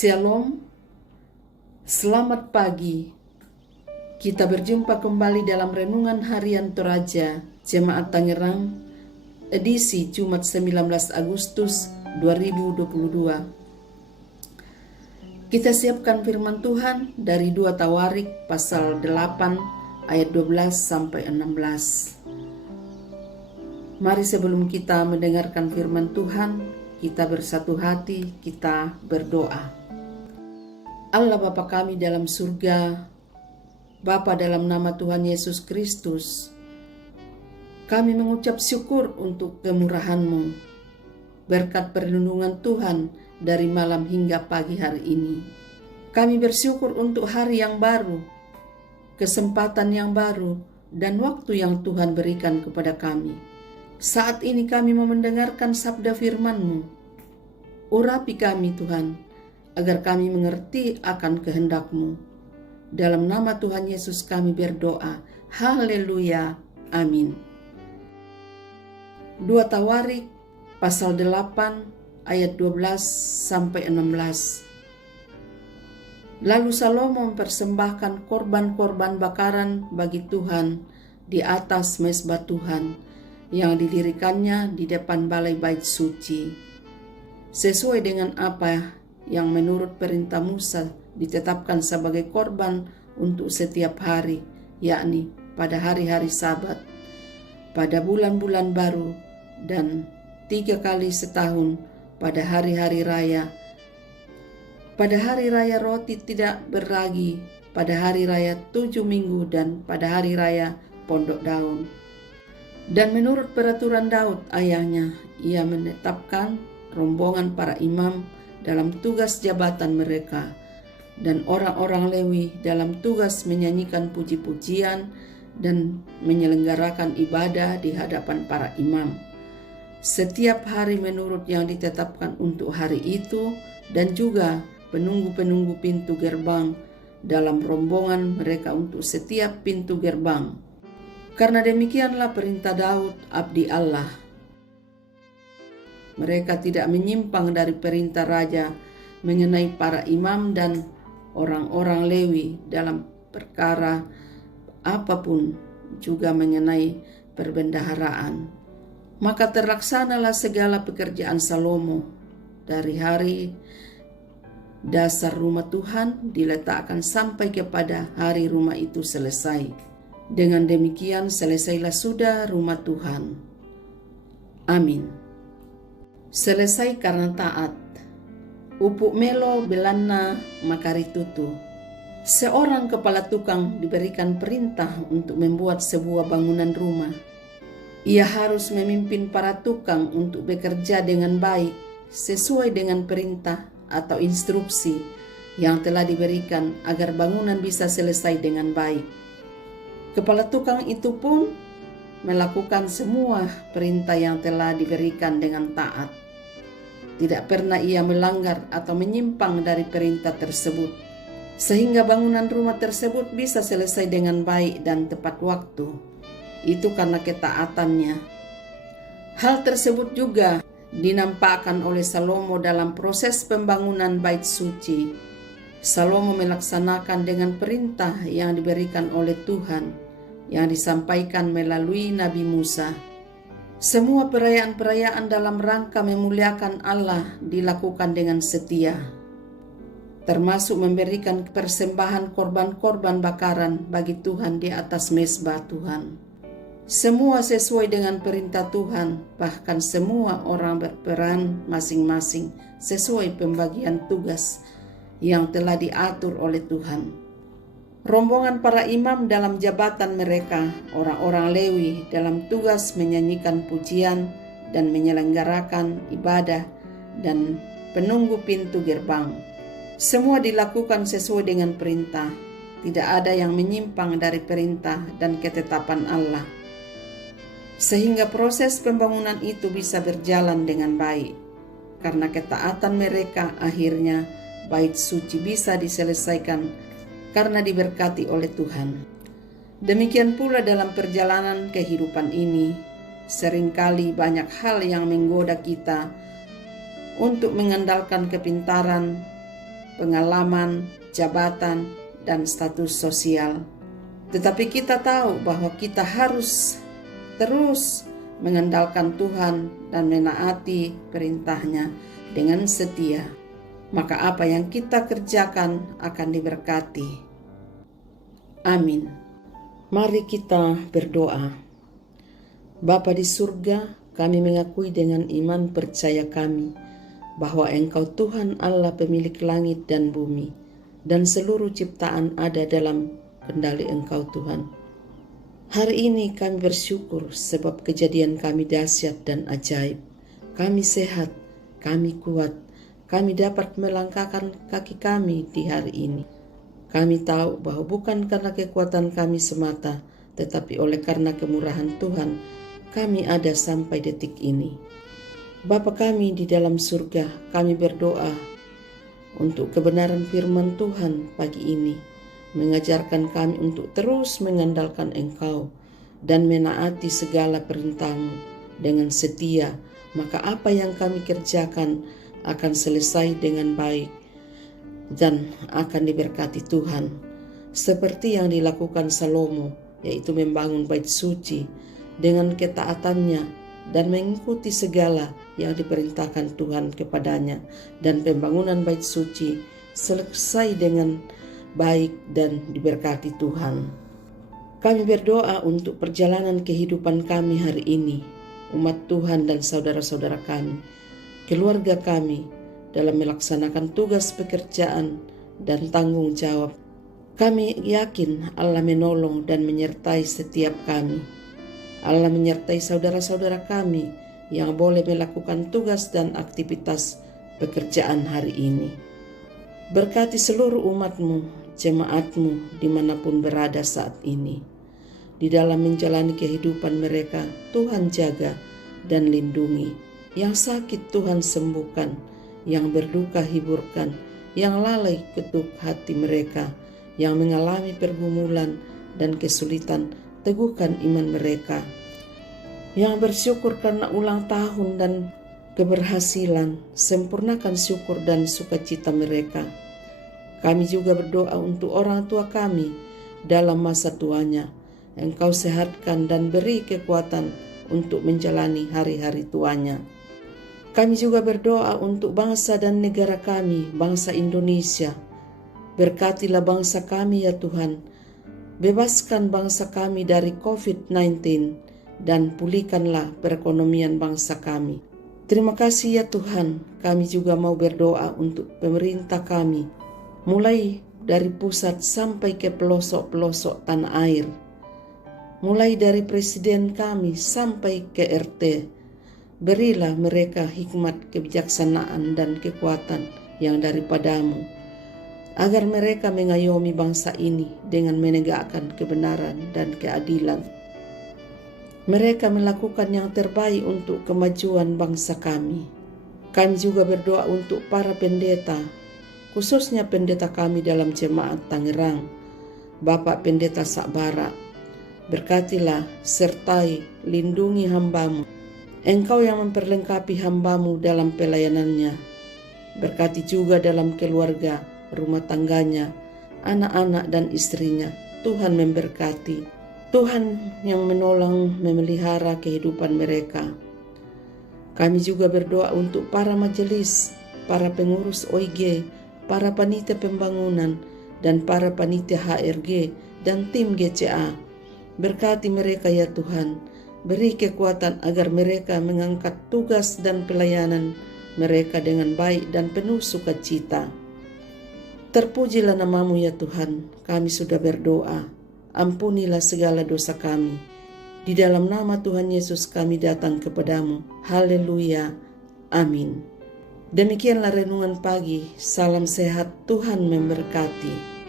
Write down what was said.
Shalom, selamat pagi. Kita berjumpa kembali dalam Renungan Harian Toraja Jemaat Tangerang, edisi Jumat 19 Agustus 2022. Kita siapkan firman Tuhan dari 2 Tawarik pasal 8 ayat 12 sampai 16. Mari sebelum kita mendengarkan firman Tuhan, kita bersatu hati, kita berdoa. Allah Bapa kami dalam surga, Bapa dalam nama Tuhan Yesus Kristus, kami mengucap syukur untuk kemurahan-Mu, berkat perlindungan Tuhan dari malam hingga pagi hari ini. Kami bersyukur untuk hari yang baru, kesempatan yang baru, dan waktu yang Tuhan berikan kepada kami. Saat ini kami mau mendengarkan sabda firman-Mu. Urapi kami Tuhan, agar kami mengerti akan kehendak-Mu. Dalam nama Tuhan Yesus kami berdoa. Haleluya. Amin. 2 Tawarik pasal 8 ayat 12 sampai 16. Lalu Salomo mempersembahkan korban-korban bakaran bagi Tuhan di atas mezbah Tuhan yang didirikannya di depan balai bait suci, sesuai dengan apa yang menurut perintah Musa ditetapkan sebagai korban untuk setiap hari, yakni pada hari-hari Sabat, pada bulan-bulan baru, dan 3 kali setahun pada hari-hari raya, pada hari raya roti tidak beragi, pada hari raya 7 minggu, dan pada hari raya pondok daun. Dan menurut peraturan Daud ayahnya, ia menetapkan rombongan para imam dalam tugas jabatan mereka, dan orang-orang Lewi dalam tugas menyanyikan puji-pujian dan menyelenggarakan ibadah di hadapan para imam, setiap hari menurut yang ditetapkan untuk hari itu, dan juga penunggu-penunggu pintu gerbang dalam rombongan mereka untuk setiap pintu gerbang. Karena demikianlah perintah Daud, abdi Allah. Mereka tidak menyimpang dari perintah raja mengenai para imam dan orang-orang Lewi dalam perkara apapun, juga mengenai perbendaharaan. Maka terlaksanalah segala pekerjaan Salomo dari hari dasar rumah Tuhan diletakkan sampai kepada hari rumah itu selesai. Dengan demikian selesailah sudah rumah Tuhan. Amin. Selesai karena taat. Upuk melo belana makari tutu. Seorang kepala tukang diberikan perintah untuk membuat sebuah bangunan rumah. Ia harus memimpin para tukang untuk bekerja dengan baik sesuai dengan perintah atau instruksi yang telah diberikan agar bangunan bisa selesai dengan baik. Kepala tukang itu pun melakukan semua perintah yang telah diberikan dengan taat. Tidak pernah ia melanggar atau menyimpang dari perintah tersebut, sehingga bangunan rumah tersebut bisa selesai dengan baik dan tepat waktu. Itu karena ketaatannya. Hal tersebut juga dinampakkan oleh Salomo dalam proses pembangunan bait suci. Salomo melaksanakan dengan perintah yang diberikan oleh Tuhan, yang disampaikan melalui Nabi Musa. Semua perayaan-perayaan dalam rangka memuliakan Allah dilakukan dengan setia, termasuk memberikan persembahan korban-korban bakaran bagi Tuhan di atas mezbah Tuhan. Semua sesuai dengan perintah Tuhan, bahkan semua orang berperan masing-masing sesuai pembagian tugas yang telah diatur oleh Tuhan. Rombongan para imam dalam jabatan mereka, orang-orang Lewi dalam tugas menyanyikan pujian dan menyelenggarakan ibadah, dan penunggu pintu gerbang. Semua dilakukan sesuai dengan perintah. Tidak ada yang menyimpang dari perintah dan ketetapan Allah, sehingga proses pembangunan itu bisa berjalan dengan baik. Karena ketaatan mereka, akhirnya bait suci bisa diselesaikan karena diberkati oleh Tuhan. Demikian pula dalam perjalanan kehidupan ini, seringkali banyak hal yang menggoda kita untuk mengandalkan kepintaran, pengalaman, jabatan, dan status sosial. Tetapi kita tahu bahwa kita harus terus mengandalkan Tuhan dan menaati perintah-Nya dengan setia. Maka apa yang kita kerjakan akan diberkati. Amin. Mari kita berdoa. Bapa di surga, kami mengakui dengan iman percaya kami bahwa Engkau Tuhan Allah pemilik langit dan bumi, dan seluruh ciptaan ada dalam kendali Engkau Tuhan. Hari ini kami bersyukur sebab kejadian kami dahsyat dan ajaib. Kami sehat, kami kuat, kami dapat melangkahkan kaki kami di hari ini. Kami tahu bahwa bukan karena kekuatan kami semata, tetapi oleh karena kemurahan Tuhan, kami ada sampai detik ini. Bapa kami di dalam surga, kami berdoa untuk kebenaran firman Tuhan pagi ini, mengajarkan kami untuk terus mengandalkan Engkau dan menaati segala perintah-Mu dengan setia. Maka apa yang kami kerjakan akan selesai dengan baik dan akan diberkati Tuhan. Seperti yang dilakukan Salomo, yaitu membangun bait suci dengan ketaatannya dan mengikuti segala yang diperintahkan Tuhan kepadanya, dan pembangunan bait suci selesai dengan baik dan diberkati Tuhan. Kami berdoa untuk perjalanan kehidupan kami hari ini, umat Tuhan dan saudara-saudara kami, keluarga kami dalam melaksanakan tugas pekerjaan dan tanggung jawab. Kami yakin Allah menolong dan menyertai setiap kami. Allah menyertai saudara-saudara kami yang boleh melakukan tugas dan aktivitas pekerjaan hari ini. Berkati seluruh umat-Mu, jemaat-Mu dimanapun berada saat ini. Di dalam menjalani kehidupan mereka, Tuhan jaga dan lindungi. Yang sakit Tuhan sembuhkan, yang berduka hiburkan, yang lalai ketuk hati mereka, yang mengalami pergumulan dan kesulitan, teguhkan iman mereka. Yang bersyukur karena ulang tahun dan keberhasilan, sempurnakan syukur dan sukacita mereka. Kami juga berdoa untuk orang tua kami dalam masa tuanya. Engkau sehatkan dan beri kekuatan untuk menjalani hari-hari tuanya. Kami juga berdoa untuk bangsa dan negara kami, bangsa Indonesia. Berkatilah bangsa kami ya Tuhan. Bebaskan bangsa kami dari COVID-19 dan pulihkanlah perekonomian bangsa kami. Terima kasih ya Tuhan. Kami juga mau berdoa untuk pemerintah kami, mulai dari pusat sampai ke pelosok-pelosok tanah air. Mulai dari presiden kami sampai ke RT. Berilah mereka hikmat, kebijaksanaan, dan kekuatan yang daripada-Mu, agar mereka mengayomi bangsa ini dengan menegakkan kebenaran dan keadilan. Mereka melakukan yang terbaik untuk kemajuan bangsa kami. Kami juga berdoa untuk para pendeta, khususnya pendeta kami dalam jemaat Tangerang, Bapak Pendeta Sakbara. Berkatilah, sertai, lindungi hamba-Mu. Engkau yang memperlengkapi hamba-Mu dalam pelayanannya. Berkati juga dalam keluarga, rumah tangganya, anak-anak dan istrinya. Tuhan memberkati. Tuhan yang menolong memelihara kehidupan mereka. Kami juga berdoa untuk para majelis, para pengurus OIG, para panitia pembangunan, dan para panitia HRG dan tim GCA. Berkati mereka ya Tuhan, beri kekuatan agar mereka mengangkat tugas dan pelayanan mereka dengan baik dan penuh sukacita. Terpujilah nama-Mu ya Tuhan, kami sudah berdoa. Ampunilah segala dosa kami. Di dalam nama Tuhan Yesus kami datang kepadamu. Haleluya. Amin. Demikianlah renungan pagi. Salam sehat, Tuhan memberkati.